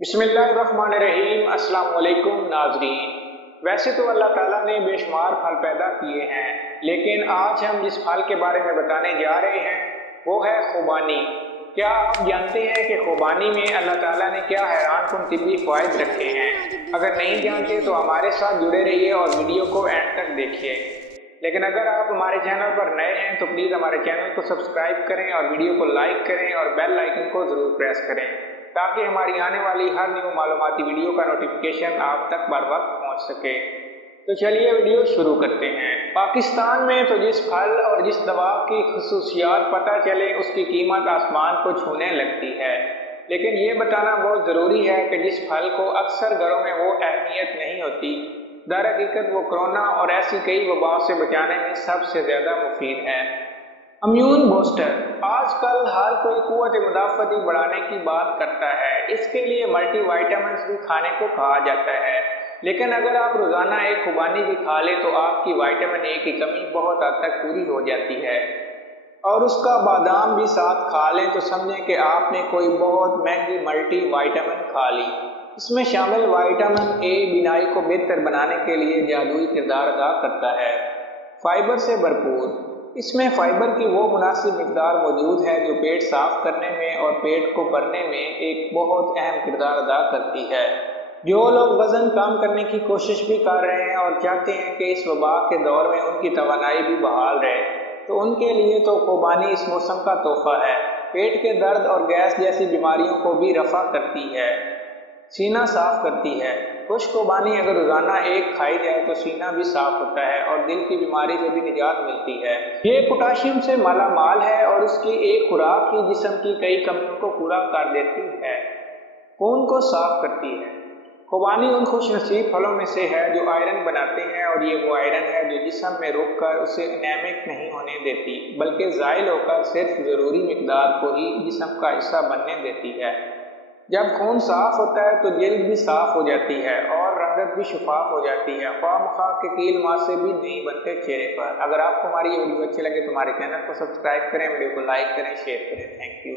बिस्मिल्लाहिर्रहमानिर्रहीम। अस्सलाम वालेकुम नाज़रीन। वैसे तो अल्लाह ताला ने बेशुमार फल पैदा किए हैं, लेकिन आज हम जिस फल के बारे में बताने जा रहे हैं वो है खुबानी। क्या आप जानते हैं कि खुबानी में अल्लाह ताला ने क्या हैरान कुन तिब्बी फ़वाइद रखे हैं? अगर नहीं जानते तो हमारे साथ जुड़े रहिए और वीडियो को एंड तक देखिए। लेकिन अगर आप हमारे चैनल पर नए हैं तो प्लीज़ हमारे चैनल को सब्सक्राइब करें और वीडियो को लाइक करें और बेल आइकन को ज़रूर प्रेस करें ताकि हमारी आने वाली हर न्यू मालूमाती वीडियो का नोटिफिकेशन आप तक बर वक्त पहुँच सके। तो चलिए वीडियो शुरू करते हैं। पाकिस्तान में तो जिस फल और जिस दवा की खसूसियात पता चले उसकी कीमत आसमान को छूने लगती है, लेकिन ये बताना बहुत ज़रूरी है कि जिस फल को अक्सर घरों में वो अहमियत नहीं होती, दर हकीकत वो कोरोना और ऐसी कई वबाओं से बचाने में सबसे ज़्यादा मुफीद है। Immune booster. आजकल हर कोई कुव्वत मुदाफ़ती बढ़ाने की बात करता है, इसके लिए मल्टी वाइटामिन्स भी खाने को कहा जाता है, लेकिन अगर आप रोज़ाना एक खुबानी भी खा लें तो आपकी विटामिन ए की कमी बहुत हद तक पूरी हो जाती है। और उसका बादाम भी साथ खा लें तो समझें कि आपने कोई बहुत महंगी मल्टी वाइटामिन खा ली। इसमें शामिल विटामिन ए बीनाई को बेहतर बनाने के लिए जादुई किरदार अदा करता है। फाइबर से भरपूर। इसमें फाइबर की वो मुनासिब मिकदार मौजूद है जो पेट साफ करने में और पेट को भरने में एक बहुत अहम किरदार अदा करती है। जो लोग वज़न कम करने की कोशिश भी कर रहे हैं और चाहते हैं कि इस वबा के दौर में उनकी तवानाई भी बहाल रहे, तो उनके लिए तो खुबानी इस मौसम का तोहफा है। पेट के दर्द और गैस जैसी बीमारियों को भी रफा करती है, सीना साफ करती है। खुश खुबानी अगर रोज़ाना एक खाई जाए तो सीना भी साफ होता है और दिल की बीमारी से भी निजात मिलती है। ये पोटाशियम से माला माल है और उसकी एक खुराक ही जिस्म की कई कमियों को पूरा कर देती है। खून को साफ करती है। खुबानी उन खुश नसीब फलों में से है जो आयरन बनाते हैं, और ये वो आयरन है जो जिस्म में रुक कर उसे एनेमिक नहीं होने देती, बल्कि ज़ाइल होकर सिर्फ ज़रूरी मिकदार को ही जिस्म का हिस्सा बनने देती है। जब खून साफ होता है तो जिल्द भी साफ हो जाती है और रंगत भी शफाफ हो जाती है। ख्वाह के कील माँ से भी नहीं बनते चेहरे पर। अगर आपको हमारी ये वीडियो अच्छी लगे तो हमारे चैनल को सब्सक्राइब करें, वीडियो को लाइक करें, शेयर करें। Thank you.